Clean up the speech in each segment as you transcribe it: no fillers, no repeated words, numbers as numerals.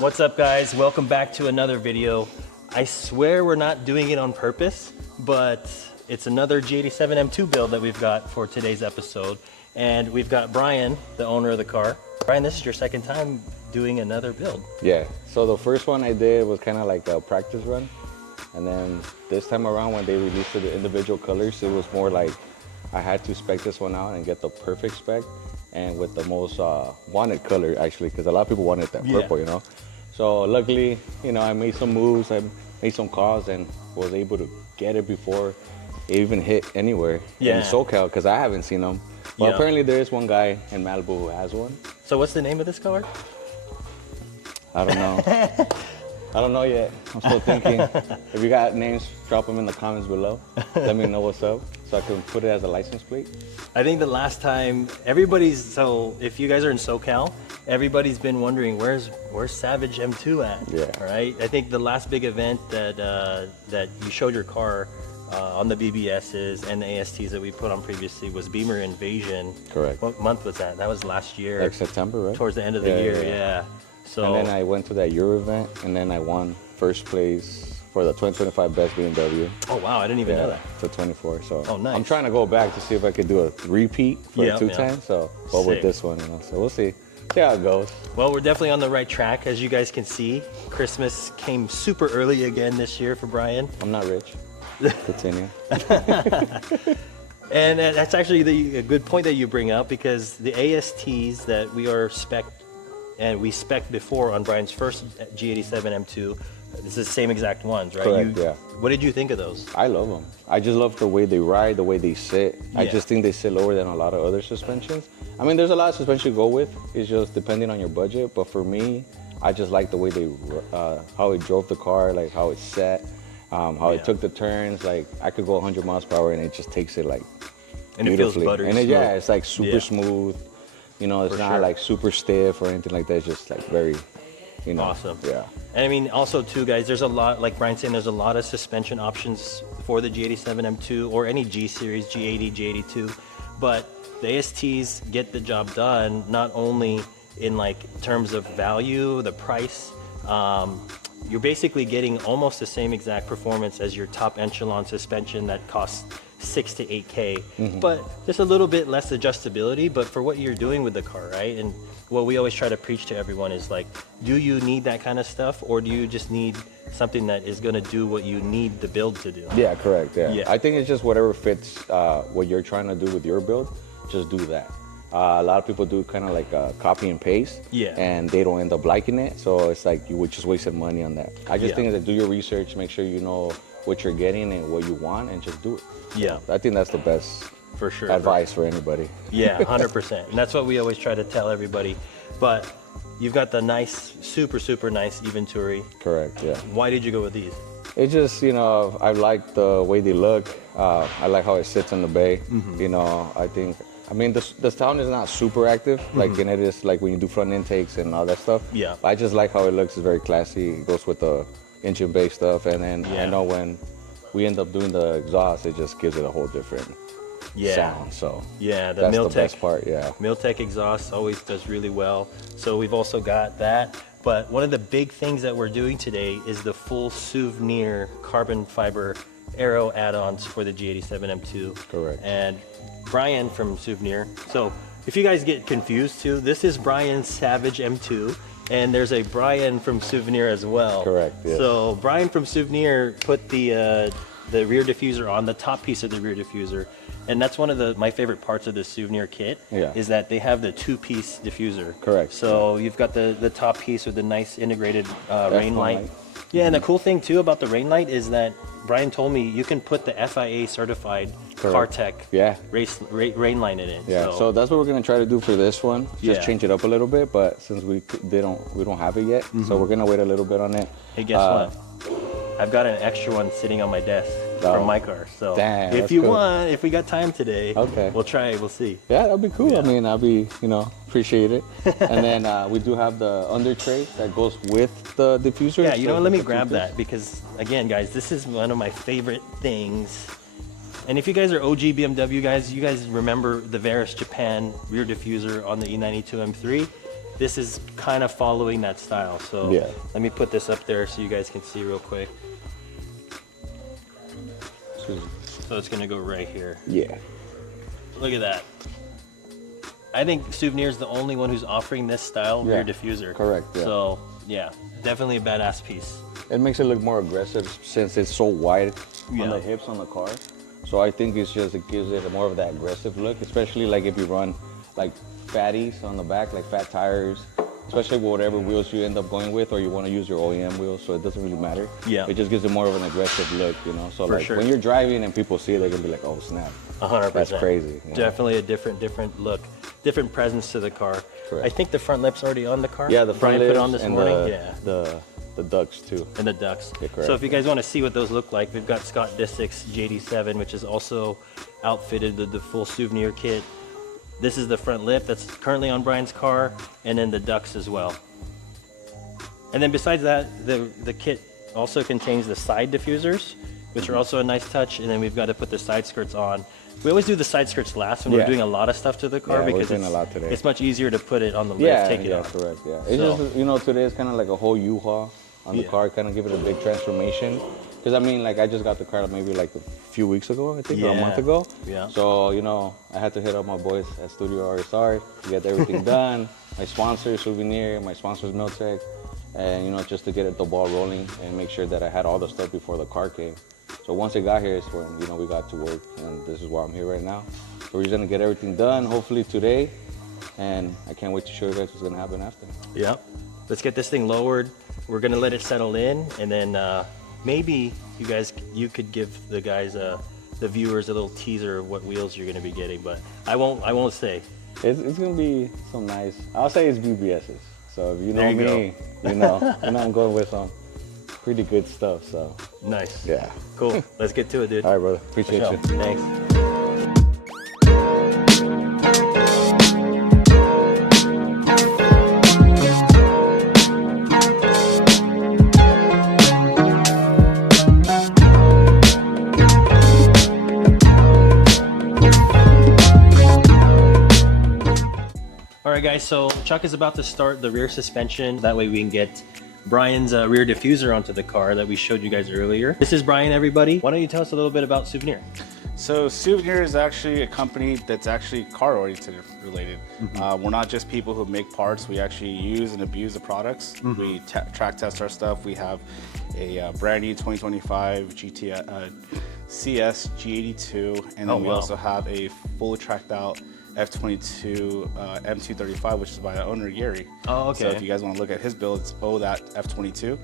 What's up, guys? Welcome back to another video. I swear we're not doing it on purpose, but it's another G87 M2 build that we've got for today's episode. And we've got Brian, the owner of the car. Brian, this is your second time doing another build. Yeah, so the first one I did was kind of like a practice run. And then this time around when they released the individual colors, it was more like I had to spec this one out and get the perfect spec and with the most wanted color actually, because a lot of people wanted that purple, you know. So luckily, you know, I made some moves, I made some calls and was able to get it before it even hit anywhere in SoCal, because I haven't seen them. Well, apparently there is one guy in Malibu who has one. So what's the name of this car? I don't know. I don't know yet. I'm still thinking. If you got names, drop them in the comments below. Let me know what's up so I can put it as a license plate. I think the last time so if you guys are in SoCal, everybody's been wondering where's Savage M2 at? Yeah. Right? I think the last big event that you showed your car on the BBSs and the ASTs that we put on previously was Beamer Invasion. Correct. What month was that? That was last year. Like September, right? Towards the end of the year, yeah. So, and then I went to that Euro event, and then I won first place for the 2025 Best BMW. Oh wow, I didn't even know that. For 24, so nice. I'm trying to go back to see if I could do a repeat for two times. So, but with this one, you know, so we'll see how it goes. Well, we're definitely on the right track, as you guys can see. Christmas came super early again this year for Brian. I'm not rich. Continue. And that's actually a good point that you bring up, because the ASTs that we spec'd before on Brian's first G87 M2, it's the same exact ones, right? Correct, yeah. What did you think of those? I love them. I just love the way they ride, the way they sit. I just think they sit lower than a lot of other suspensions. I mean, there's a lot of suspension to go with. It's just depending on your budget. But for me, I just like the way they, how it drove the car, like how it sat, how it took the turns. Like I could go 100 miles per hour and it just takes it like and beautifully. It feels buttery and smooth. It's like super smooth. You know, it's not like super stiff or anything like that. It's just like very, you know. Awesome. Yeah. And I mean, also too, guys, there's a lot, like Brian's saying, there's a lot of suspension options for the G87 M2 or any G series, G80, G82. But the ASTs get the job done, not only in like terms of value, the price, you're basically getting almost the same exact performance as your top echelon suspension that costs 6 to 8K, but just a little bit less adjustability, but for what you're doing with the car, right? And what we always try to preach to everyone is like, do you need that kind of stuff, or do you just need something that is going to do what you need the build to do? Yeah, correct. Yeah. I think it's just whatever fits what you're trying to do with your build, just do that. A lot of people do kind of like copy and paste, and they don't end up liking it, so it's like you would just wasted money on that. I just think that do your research, make sure you know what you're getting and what you want, and just do it. Yeah, I think that's the best for sure advice for anybody. Yeah, 100%. And that's what we always try to tell everybody. But you've got the nice, super nice Eventuri. Correct. Yeah. Why did you go with these? It just, you know, I like the way they look. I like how it sits in the bay. You know, I mean, the sound is not super active, like in it is like when you do front intakes and all that stuff. Yeah. But I just like how it looks. It's very classy. It goes with the engine bay stuff. And then I know when we end up doing the exhaust, it just gives it a whole different sound. So the that's Miltech, the best part. Yeah. Miltech exhaust always does really well. So we've also got that. But one of the big things that we're doing today is the full Souvenir carbon fiber aero add-ons for the G87 M2. Correct. And Brian from Souvenir. So if you guys get confused too, this is Brian's Savage M2, and there's a Brian from Souvenir as well. Correct. Yes. So Brian from Souvenir put the rear diffuser on the top piece of the rear diffuser, and that's one of my favorite parts of the Souvenir kit. Is that they have the two-piece diffuser. Correct. So you've got the top piece with the nice integrated rain light. Yeah, and the cool thing too about the rain light is that Brian told me you can put the FIA certified CarTech rain light in it. Yeah, so that's what we're gonna try to do for this one. Just change it up a little bit, but since we don't have it yet, so we're gonna wait a little bit on it. Hey, guess what? I've got an extra one sitting on my desk from my car. So if we got time today, we'll try it. We'll see. Yeah, that'll be cool. I mean, I'll be, appreciate it. And then we do have the under tray that goes with the diffuser. Yeah, you know what? Let me grab that, because again, guys, this is one of my favorite things. And if you guys are OG BMW guys, you guys remember the Varus Japan rear diffuser on the E92 M3. this is kind of following that style. So Yeah. let me put this up there so you guys can see real quick. So it's gonna go right here. Yeah. Look at that. I think Souvenir is the only one who's offering this style rear diffuser. Correct. Yeah. So yeah, definitely a badass piece. It makes it look more aggressive since it's so wide on Yeah. the hips on the car. So I think it gives it more of that aggressive look, especially like if you run like fatties on the back, like fat tires, especially with whatever wheels you end up going with, or you want to use your OEM wheels, so it doesn't really matter. Yeah. It just gives it more of an aggressive look, you know. So For like sure. when you're driving and people see it, they're gonna be like, oh snap. 100%. That's crazy. You know? Definitely a different look, different presence to the car. Correct. I think the front lip's already on the car. Yeah, the front Brian put lips it on this and morning. the ducts too. And the ducts. Yeah, correct. So if you guys want to see what those look like, we've got Scott Disick's G87, which is also outfitted with the full Souvenir kit. This is the front lip that's currently on Brian's car, and then the ducts as well. And then besides that, the kit also contains the side diffusers, which are also a nice touch, and then we've got to put the side skirts on. We always do the side skirts last when we're doing a lot of stuff to the car, Yeah, we're because doing a lot today. it's much easier to put it on the lift, take it off. Correct. Yeah, it's So- just, you know, today is kind of like a whole U-Haul on the car, kind of give it a big transformation. Because I mean, like I just got the car maybe like a few weeks ago, I think, or a month ago. Yeah. So you know, I had to hit up my boys at StudioRSR to get everything done. My sponsor, Souvenir, my sponsors, Miltech, and you know, just to get the ball rolling and make sure that I had all the stuff before the car came. So once it got here is when, you know, we got to work, and this is why I'm here right now. So we're just gonna get everything done, hopefully today, and I can't wait to show you guys what's gonna happen after. Yep. Let's get this thing lowered. We're gonna let it settle in, and then maybe you could give the guys, the viewers, a little teaser of what wheels you're gonna be getting, but I won't say. It's gonna be some nice, I'll say it's BBS's. So if you know There you me, you know I'm going with some pretty good stuff, so. Nice. Yeah. Cool. Let's get to it, dude. All right, brother, appreciate Sure. you. Thanks. All right, guys, so Chuck is about to start the rear suspension. That way we can get Brian's rear diffuser onto the car that we showed you guys earlier. This is Brian, everybody. Why don't you tell us a little bit about Souvenir? So Souvenir is actually a company that's actually car oriented related. We're not just people who make parts. We actually use and abuse the products. We track test our stuff. We have a brand new 2025 CS G82, and then we also have a fully tracked out F22 M235, which is by our owner Gary. Oh, okay. So if you guys want to look at his build, it's that F22.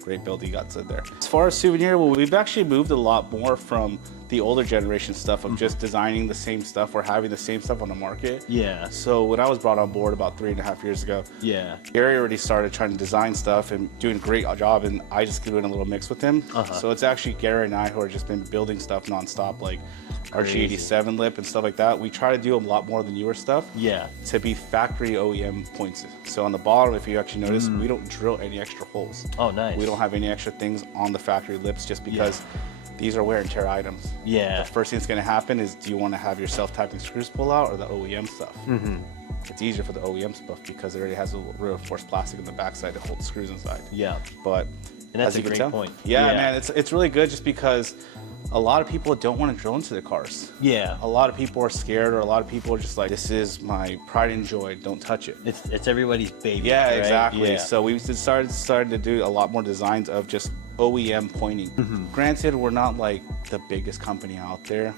Great build he got to there. As far as Souvenir, well, we've actually moved a lot more from the older generation stuff of just designing the same stuff or having the same stuff on the market. Yeah. So when I was brought on board about 3.5 years ago, Yeah. Gary already started trying to design stuff and doing a great job, and I just threw in a little mix with him. So it's actually Gary and I who are just been building stuff nonstop, like our G87 lip and stuff like that. We try to do a lot more than newer stuff. Yeah. To be factory OEM points. So on the bottom, if you actually notice, we don't drill any extra holes. Oh, nice. We don't have any extra things on the factory lips just because these are wear and tear items. Yeah. The first thing that's going to happen is, do you want to have your self-tightening screws pull out or the OEM stuff? It's easier for the OEM stuff because it already has a reinforced plastic on the backside to hold the screws inside. Yeah. But And that's as you a can great tell, point. Yeah, Yeah. man, it's really good just because a lot of people don't want to drill into their cars. Yeah. A lot of people are scared, or a lot of people are just like, this is my pride and joy, don't touch it. It's everybody's baby. Yeah, right? exactly. Yeah. So we started to do a lot more designs of just OEM pointing. Granted, we're not like the biggest company out there,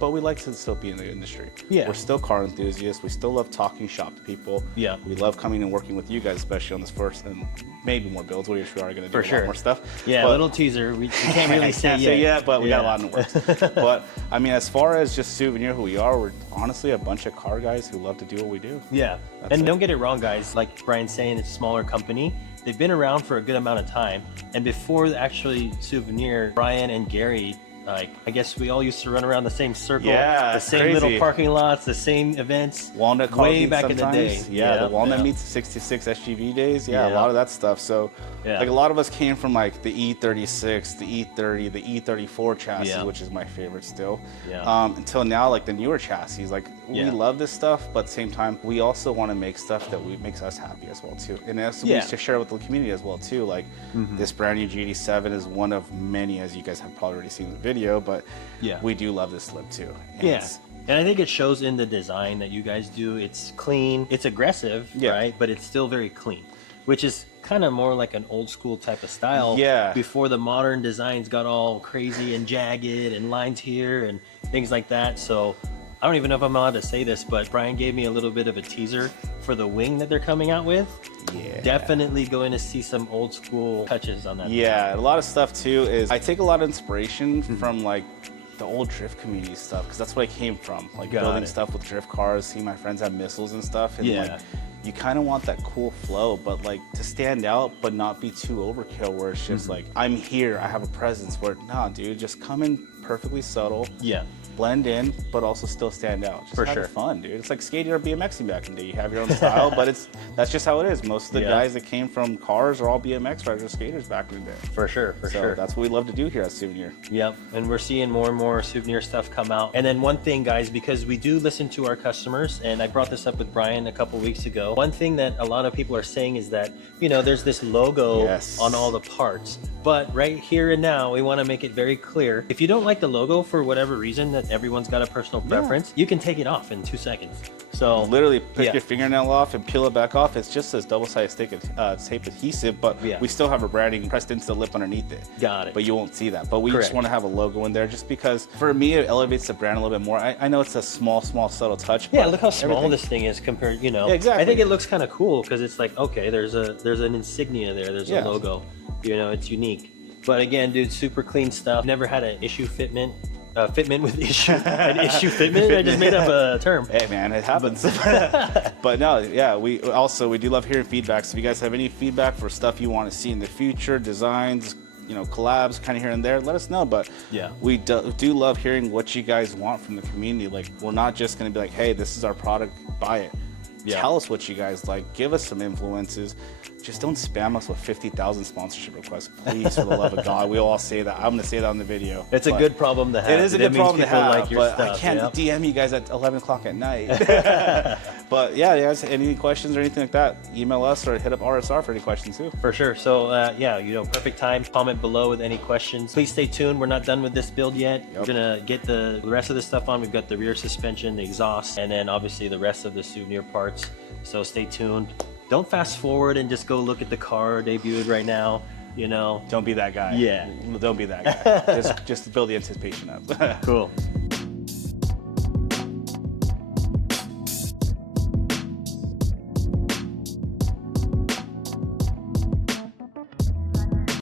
but we like to still be in the industry. Yeah. We're still car enthusiasts. We still love talking shop to people. Yeah. We love coming and working with you guys, especially on this first and maybe more builds. We are going to do For a sure. lot more stuff. Yeah, But- a little teaser. We can't really I say can't yet. say yet, but we got a Yeah. lot in the works. But I mean, as far as just Souvenir, who we are, we're honestly a bunch of car guys who love to do what we do. Yeah. That's And it. don't get it wrong, guys. Like Brian's saying, it's a smaller company. They've been around for a good amount of time. And before actually Souvenir, Brian and Gary, like, I guess we all used to run around the same circle. Yeah, The it's same little crazy. parking lots, the same events. Walnut car way meets back in the day. sometimes. Yeah, the Walnut yeah. meets 66 SGV days. Yeah, a Yeah. lot of that stuff. So, Yeah. like a lot of us came from like the E36, the E30, the E34 chassis, Yeah. which is my favorite still. Yeah. Until now, like the newer chassis, like we love this stuff, but at the same time, we also want to make stuff that makes us happy as well too, and also we to share with the community as well too. Like this brand new G87 is one of many, as you guys have probably already seen the video, but we do love this lip too. And and I think it shows in the design that you guys do. It's clean, it's aggressive, right? But it's still very clean, which is kind of more like an old school type of style. Before the modern designs got all crazy and jagged and lines here and things like that. So I don't even know if I'm allowed to say this, but Brian gave me a little bit of a teaser for the wing that they're coming out with. Definitely going to see some old school touches on that. A lot of stuff too is I take a lot of inspiration from like the old drift community stuff, because that's what I came from, like building stuff with drift cars, seeing my friends have missiles and stuff, and like you kind of want that cool flow, but like to stand out but not be too overkill, where it's just like, I'm here, I have a presence, where nah dude, just come in perfectly subtle, blend in, but also still stand out. Just have fun, dude. It's like skating or BMXing back in the day. You have your own style, but that's just how it is. Most of the guys that came from cars are all BMX riders or skaters back in the day. For sure. That's what we love to do here at Souvenir. And we're seeing more and more Souvenir stuff come out. And then one thing, guys, because we do listen to our customers, and I brought this up with Brian a couple weeks ago, one thing that a lot of people are saying is that, you know, there's this logo on all the parts, but right here and now, we want to make it very clear. If you don't like the logo for whatever reason, that everyone's got a personal preference, you can take it off in 2 seconds. So literally pick your fingernail off and peel it back off. It's just this double-sided tape adhesive, but we still have a branding pressed into the lip underneath it. But you won't see that. But we just want to have a logo in there, just because for me it elevates the brand a little bit more. I know it's a small subtle touch. But look how small this thing is compared. You know, I think it looks kind of cool because it's like, okay, there's an insignia there. There's a logo. You know, it's unique. But again, dude, super clean stuff. Never had an issue fitment. Fitment with issue. An issue fitment? I just made up a term. Hey man, it happens. But no, we do love hearing feedback. So if you guys have any feedback for stuff you want to see in the future, designs, you know, collabs kind of here and there, let us know. But we do love hearing what you guys want from the community. Like, we're not just going to be like, hey, this is our product, buy it. Tell us what you guys like. Give us some influences. Just don't spam us with 50,000 sponsorship requests, please, for the love of God. We all say that. I'm going to say that on the video. It's a good problem to have. It is a good problem to have, like your but stuff, I can't DM you guys at 11 o'clock at night. But yeah, guys, any questions or anything like that, email us or hit up RSR for any questions too. For sure. So you know, perfect time. Comment below with any questions. Please stay tuned. We're not done with this build yet. We're going to get the rest of the stuff on. We've got the rear suspension, the exhaust, and then obviously the rest of the Souvenir parts. So stay tuned. Don't fast forward and just go look at the car debuted right now. You know, don't be that guy. Yeah, don't be that guy. just build the anticipation up. Cool.